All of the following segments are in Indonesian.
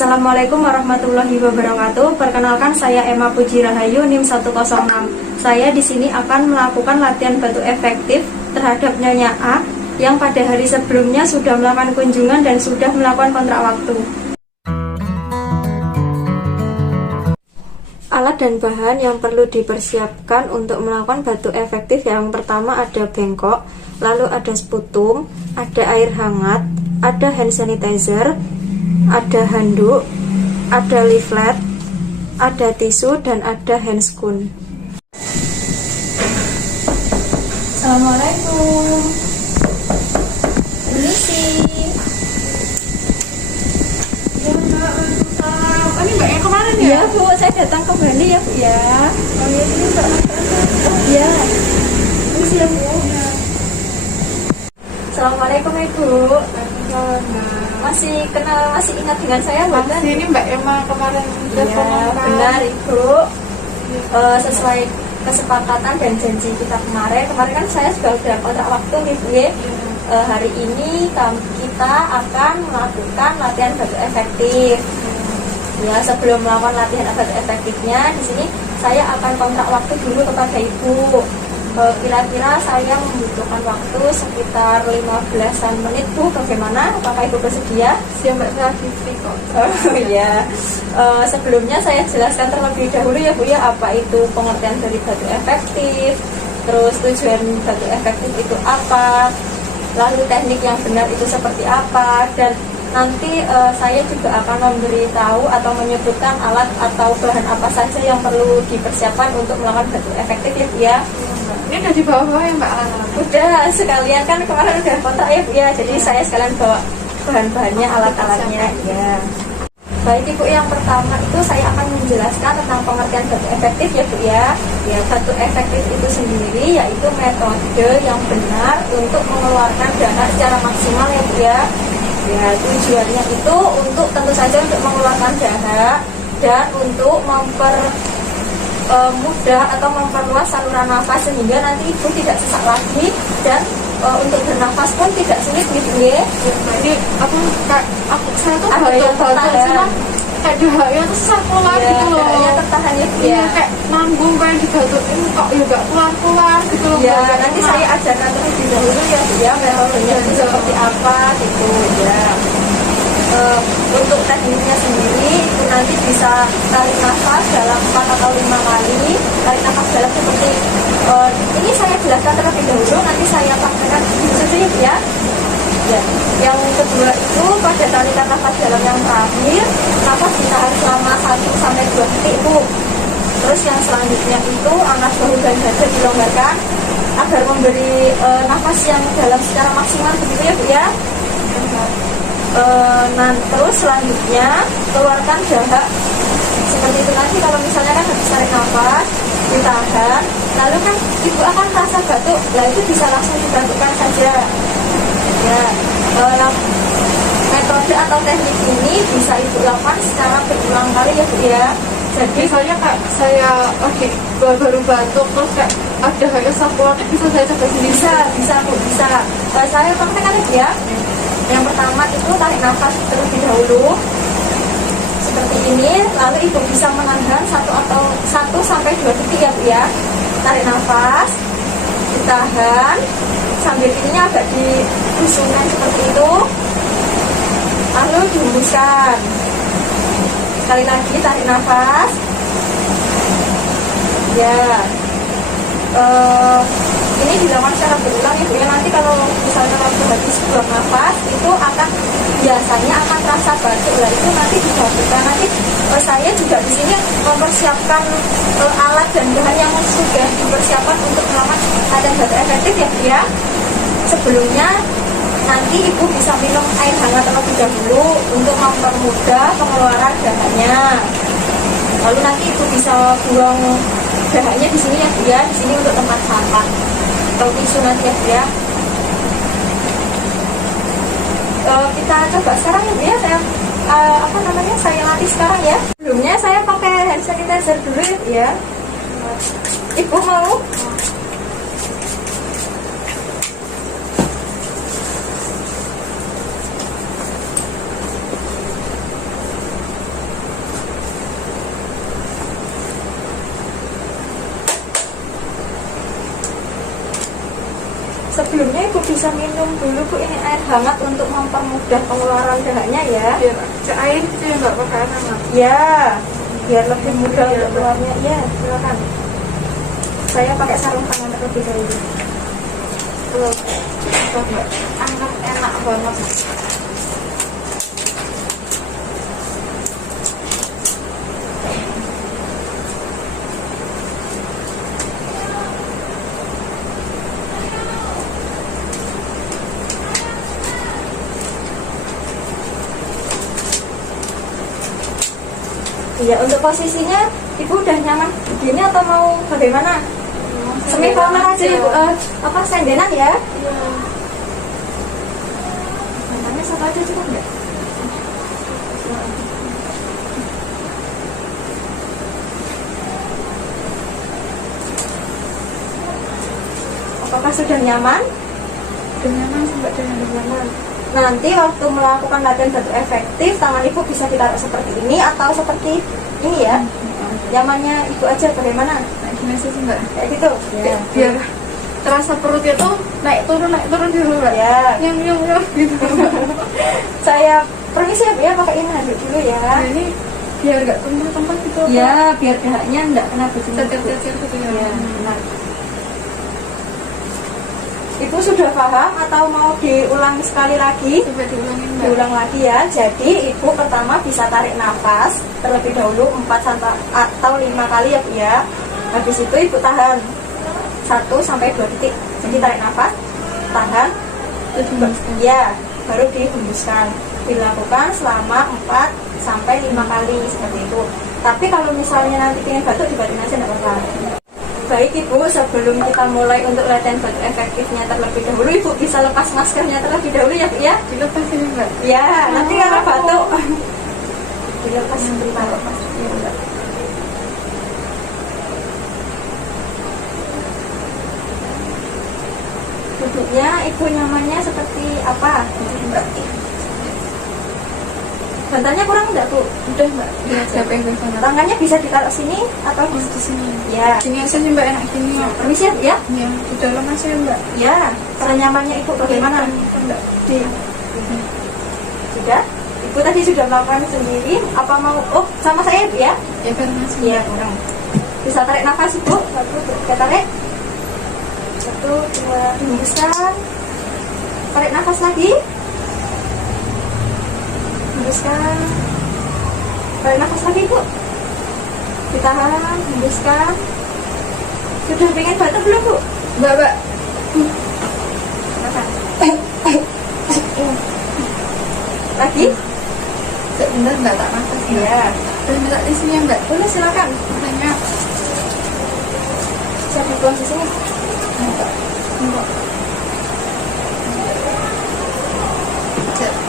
Assalamualaikum warahmatullahi wabarakatuh. Perkenalkan, saya Emma Puji Rahayu, NIM 106. Saya di sini akan melakukan latihan batu efektif terhadap Nyonya A yang pada hari sebelumnya sudah melakukan kunjungan dan sudah melakukan kontrak waktu. Alat dan bahan yang perlu dipersiapkan untuk melakukan batu efektif, yang pertama ada bengkok, lalu ada sputum, ada air hangat, ada hand sanitizer, ada handuk, ada leaflet, ada tisu, dan ada handscoon. Assalamualaikum. Permisi. Oh, ini mbak yang kemarin ya? Iya Bu, saya datang kembali ya Bu ya. Oh iya, ini mbak. Iya. Permisi ya Bu. Assalamualaikum Ibu. Masih ingat dengan saya Bu? Masih, ini mbak Emma kemarin telepon. Iya, benar Ibu. Sesuai kesepakatan dan janji kita kemarin kan saya sudah kontrak waktu nih Bu ya. Hari ini kita akan melakukan latihan batu efektif. Ya, sebelum melakukan latihan batu efektifnya, di sini saya akan kontrak waktu dulu kepada Ibu. Kira-kira saya membutuhkan waktu sekitar 15-an menit Bu, bagaimana? Apakah Ibu bersedia? Siap mbak, saya free kok. Oh iya. Sebelumnya saya jelaskan terlebih dahulu ya Bu ya, apa itu pengertian dari batu efektif, terus tujuan batu efektif itu apa, lalu teknik yang benar itu seperti apa, dan nanti saya juga akan memberitahu atau menyebutkan alat atau bahan apa saja yang perlu dipersiapkan untuk melakukan batu efektif ya Bu ya. Ini udah di bawah ya mbak? Udah, sekalian kan kemarin udah kontrak ya Bu ya, jadi saya sekalian bawa bahan-bahannya, alat-alatnya ya. Baik Ibu, yang pertama itu saya akan menjelaskan tentang pengertian batu efektif ya Bu ya. Ya, batu efektif itu sendiri yaitu metode yang benar untuk mengeluarkan dana secara maksimal ya Bu ya. Ya, tujuannya itu untuk tentu saja untuk mengeluarkan dana dan untuk mudah atau memperluas saluran nafas sehingga nanti Ibu tidak sesak lagi dan untuk bernafas pun tidak sulit gitu ya. Ini saya tuh ada yang tertahan, kayak dahaya tuh susah keluar ya, gitu loh. dahaya tertahan ya Bu Iya, ya. kayak nanggung pengen dibatuin kok ya gak keluar gitu loh. Ya, Mbak. nanti saya ajarkan terlebih dahulu ya Bu ya, metodenya itu seperti apa gitu ya. Untuk tekniknya sendiri itu nanti bisa tarik nafas dalam 4 atau 5 kali. Tarik nafas dalam seperti ini saya jelaskan terlebih dahulu, nanti saya praktekkan saja ya Bu ya. Ya. Yang kedua itu pada tarikan nafas dalam yang terakhir, nafas ditahan selama 1-2 detik Bu. Terus yang selanjutnya itu angkat bahu dan dada dilonggarkan agar memberi nafas yang dalam secara maksimal begitu ya Bu ya. Nah, terus selanjutnya keluarkan dahak seperti itu. Nanti kalau misalnya kan habis tarik nafas ditahan, lalu kan Ibu akan merasa batuk, nah itu bisa langsung dibatukkan saja ya. Metode atau teknik ini bisa Ibu lakukan secara berulang kali ya Bu ya. Jadi Misalnya kayak saya baru batuk terus kayak ada hanya keluar, bisa saya coba sendiri? bisa Bu, bisa. Saya praktekkan ya Bu ya. Yang pertama itu tarik nafas terlebih dahulu seperti ini, lalu Ibu bisa menahan 1-2 detik ya Bu ya. Tarik nafas, ditahan sambil ininya agak diusungkan seperti itu, lalu dihembuskan. Sekali lagi tarik nafas ya. Ini dilakukan secara berulang Ibu ya. Nanti kalau misalnya waktu habis buang nafas itu biasanya akan terasa batuk, lah itu nanti dibatukkan. Nanti saya juga di sini mempersiapkan alat dan bahan yang sudah dipersiapkan untuk melakukan latihan batu efektif ya Bu ya. Sebelumnya nanti Ibu bisa minum air hangat terlebih dahulu untuk mempermudah pengeluaran dahaknya. Lalu nanti Ibu bisa buang dahaknya di sini ya Bu ya. Di sini untuk tempat sampah atau tisu nanti ya Bu ya. Kita coba sekarang ya Bu ya. Saya latih sekarang ya. Sebelumnya saya pakai hand sanitizer dulu ya Bu ya. Ibu mau? sebelumnya Ibu bisa minum dulu Bu ini air hangat untuk mempermudah pengeluaran dahaknya ya. Biar air itu ya nggak pakai air hangat. Ya, biar lebih mudah untuk keluarnya. Ya, silakan. Saya pakai sarung tangan terlebih dahulu. Mbak, hangat enak banget. Iya, untuk posisinya Ibu udah nyaman begini atau mau bagaimana? Semiformal aja Ibu, apa sendenan ya? Iya. Mantannya satu aja cukup nggak? Apakah sudah nyaman? Udah nyaman sih Mbak, udah nyaman. Nanti waktu melakukan latihan batu efektif, tangan Ibu bisa ditaruh seperti ini atau seperti ini ya. Nyamannya Ibu aja bagaimana? Nah, gimana sih Mbak? Kayak gitu. Ya. Biar terasa perutnya tuh naik turun gitu Mbak. Ya. Yang gitu. Saya permisi ya Bu ya, pakai ini aja dulu ya. Nah, ini biar nggak tumpah-tumpah gitu. Ya, biar dahaknya enggak kena baju. Tetir-tetir gitu ya. Ya, benar. Ibu sudah paham atau mau diulang sekali lagi? Coba diulangin Mbak. Diulang lagi ya. Jadi Ibu pertama bisa tarik nafas terlebih dahulu 4 atau 5 kali ya Bu ya. Habis itu Ibu tahan 1 sampai 2 detik. Jadi tarik nafas, tahan, ya, baru dihembuskan. Dilakukan selama 4 sampai 5 kali seperti itu. Tapi kalau misalnya nanti pengen batuk dibatin aja enggak apa-apa. Baik Ibu, sebelum kita mulai untuk latihan batu efektifnya terlebih dahulu, Ibu bisa lepas maskernya terlebih dahulu ya Bu ya. Dilepas ini Mbak. Ya, nanti karena batuk dilepas sebentar, lepas. Ya, enggak. Duduknya Ibu nyamannya seperti apa? Mbak. Bantalnya kurang enggak Bu? Udah Mbak. Iya, siapa yang bisa Tangannya bisa ditaruh sini atau di sini. Ya. Sini aja sih Mbak, enak gini. Permisi ya Bu ya. Ya, udah lemas ya Mbak. Ya, cara nyamannya Ibu bagaimana? Mbak. Sudah? Ibu tadi sudah melakukan sendiri. Apa mau? Oh, sama saya Bu ya? Ya kan Mas. Iya, kurang. Bisa tarik nafas Ibu. 1, 2, tarik. 1, 2, hembuskan. Tarik nafas lagi. Hembuskan. Tarik nafas lagi Bu. Ditahan, hembuskan. Sudah pengen batuk belum Bu? Mbak. Makan. Lagi? Sebentar Mbak, tak nafas. Iya. Boleh minta di sini ya Mbak? Boleh silakan. Makanya Saya buang di sini.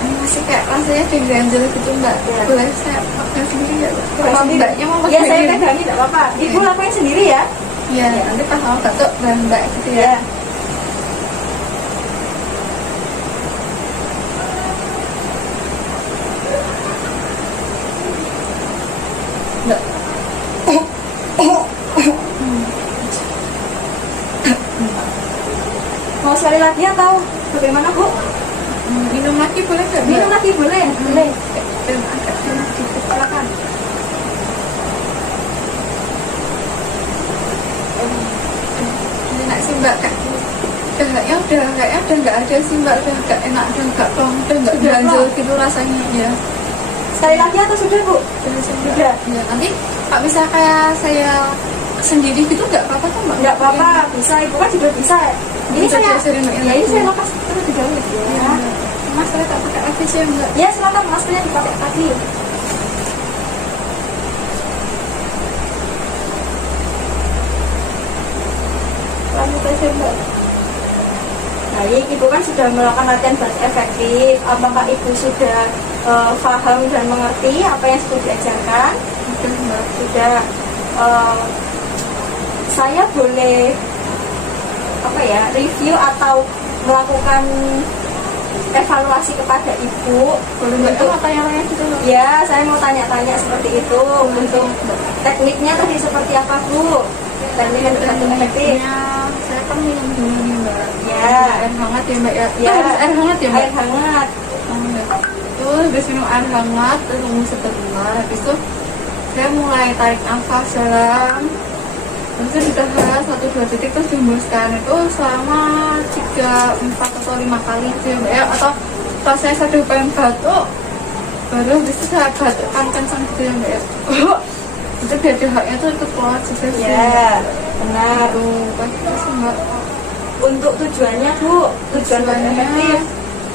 ini masih kayak rasanya diganjel gitu Mbak. Ya. Boleh saya pakai sendiri nggak Mbak? Pakai Apa sendiri. Mbaknya mau pakai Ya, saya sendiri? pegangi tidak apa-apa. Ibu lakuin sendiri ya. Iya, nanti pas mau batuk Mbak gitu ya. Ya. Mbak. Mau sekali lagi atau bagaimana Bu? Minum lagi boleh nggak Mbak? Minum lagi boleh. Boleh. Dan agak enak gitu. Silakan. Enak sih Mbak, kayaknya udah nggak ada sih Mbak, udah nggak enak, udah nggak plong, udah nggak Sudah ganjel plong. gitu rasanya ya. Sekali lagi atau sudah Bu? Udah sih Mbak. Sudah. Ya, nanti Pak bisa kayak saya sendiri gitu nggak apa-apa kan Mbak? Enggak apa-apa, bisa. Ibu kan juga bisa. Ini Bisa saya, diajarin, Mbak, ya ini lagi. saya lepas terlebih dahulu Iya, ya. Mbak. Mas saya tak pakai lagi sih Mbak. Ya silakan maskernya dipakai lagi. Lanjut aja Mbak. Baik, Ibu kan sudah melakukan latihan batu efektif. Apakah Ibu sudah paham dan mengerti apa yang sudah diajarkan? Udah Mbak. Sudah. Saya boleh review atau melakukan evaluasi kepada Ibu Boleh Mbak, untuk tanya-tanya gitu loh. ya, saya mau tanya-tanya seperti itu. Untuk tekniknya tadi seperti apa Bu? Teknik yang efektif. Tekniknya saya saya kan minum dulu nih Mbak. Ya. Air hangat ya Mbak ya. Ya. Harus air hangat ya Mbak. Air hangat. Terus habis minum air hangat, terus tunggu sebentar. Habis itu saya mulai tarik nafas dalam. Terus ditahan 1-2 detik terus dihembuskan itu selama 3, 4 atau 5 kali gitu ya Mbak ya. Atau pas saya sadar pengen batuk, baru habis itu saya batukkan kencang gitu ya Mbak ya. Itu biar dahaknya tuh ikut keluar juga sih. Ya, benar. Pas itu sih Mbak. Untuk tujuannya Bu, tujuan efektif.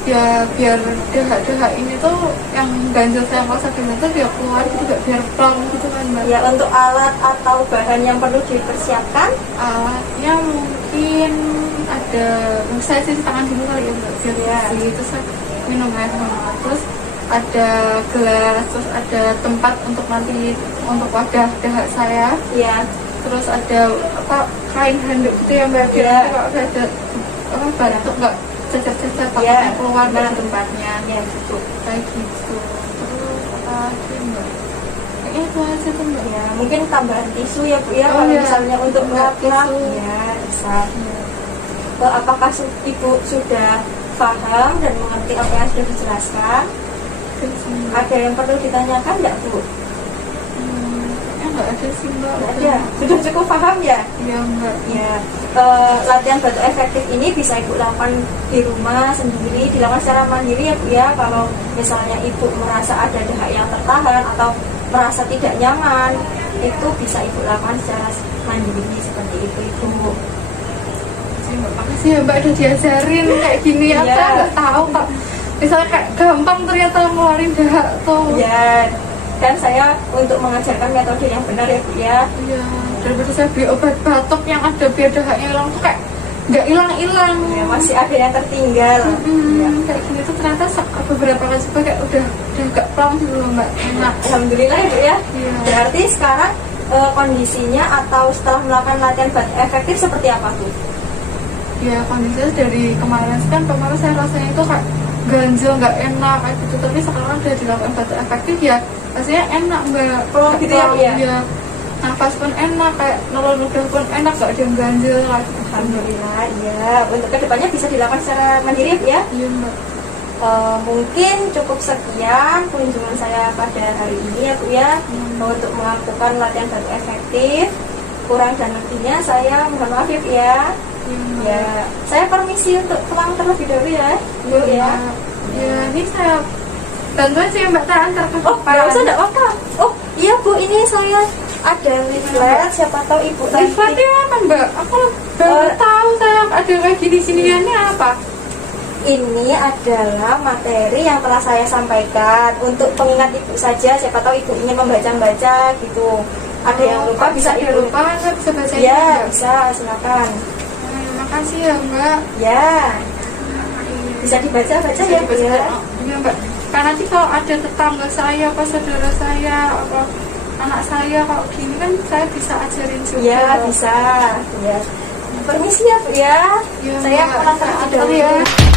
Ya biar dahak-dahak ini tuh yang ganjil saya merasa gimana tuh biar keluar gitu, biar plong gitu kan Mbak. Ya, untuk alat atau bahan yang perlu dipersiapkan. Alatnya mungkin ada, saya cuci tangan dulu kali ya Mbak, biar Ya. bersih. Terus saya minum air hangat, terus ada gelas, terus ada tempat untuk nanti untuk wadah dahak saya, Ya, terus ada apa kain handuk gitu ya Mbak, biar Ya. nanti kalau ada apa batuk nggak cacat-cacat Ya. takutnya keluar dari Nah. tempatnya. ya gitu. Kayak gitu. Terus apa lagi Mbak? Kayaknya itu aja tuh Mbak. Ya, mungkin tambahan tisu ya Bu ya, Oh, kalau ya. misalnya untuk Tambah melap-lap. tisu. Ya, bisa. Apakah Ibu sudah paham dan mengerti apa yang sudah dijelaskan? Terus, Ada yang perlu ditanyakan nggak Bu? kayaknya nggak ada sih Mbak. Nggak ada. Sudah cukup paham ya? Iya Mbak. Ya, latihan batuk efektif ini bisa Ibu lakukan di rumah sendiri, dilakukan secara mandiri ya Bu ya. Kalau misalnya Ibu merasa ada dahak yang tertahan atau merasa tidak nyaman, itu bisa Ibu lakukan secara mandiri seperti itu Ibu. Mbak, makasih ya Mbak udah diajarin kayak gini. Iya. Apa nggak tahu Pak. Misalnya kayak gampang ternyata ngeluarin dahak tuh. Ya, dan saya untuk mengajarkan metode yang benar ya Bu ya. Iya. Daripada saya beli obat batuk yang ada biar dahaknya hilang tuh kayak nggak hilang-hilang. Ya, masih ada yang tertinggal. Ya. Kayak gini tuh ternyata beberapa kali coba kayak udah agak plong gitu loh Mbak. Enak. Alhamdulillah ya Bu ya. Iya. Berarti sekarang kondisinya atau setelah melakukan latihan batuk efektif seperti apa tuh? Ya kondisinya dari kemarin kan saya rasanya itu kayak ganjil nggak enak kayak gitu, tapi sekarang udah dilakukan batuk efektif ya rasanya enak Mbak. Plong gitu ya, Bu ya? Iya. Nafas pun enak, kayak nolong ludah pun enak, gak ada yang ganjil kayak gitu. Alhamdulillah, ya. Untuk kedepannya bisa dilakukan secara mandiri ya Bu ya. Iya Mbak. Mungkin cukup sekian kunjungan saya pada hari ini ya Bu ya, untuk melakukan latihan batuk efektif. Kurang dan lebihnya saya mohon maaf ya Bu ya. Ya, saya permisi untuk pulang terlebih dahulu ya Bu ya. Ya ini saya bantuan sih Mbak, tak antar ke Oh, nggak usah, nggak apa-apa. Oh iya Bu, ini saya ada leaflet, siapa tahu Ibu nanti. leafletnya apa Mbak? Aku baru tahu saya ada kayak gini-giniannya apa. Ini adalah materi yang telah saya sampaikan untuk pengingat Ibu saja. Siapa tahu Ibu ingin membaca-baca gitu. Ada yang lupa bisa ada Ibu. lupa, saya bisa baca Ya, bisa, silakan. Makasih ya Mbak. Ya, bisa dibaca-baca ya Bu ya. Iya Mbak. Karena nanti kalau ada tetangga saya, apa saudara saya, apa anak saya kalau gini kan saya bisa ajarin juga. Ya, bisa. Ya. Permisi ya Bu ya. Ya, Saya Mbak. pulang Saya terlebih antar dahulu. ya.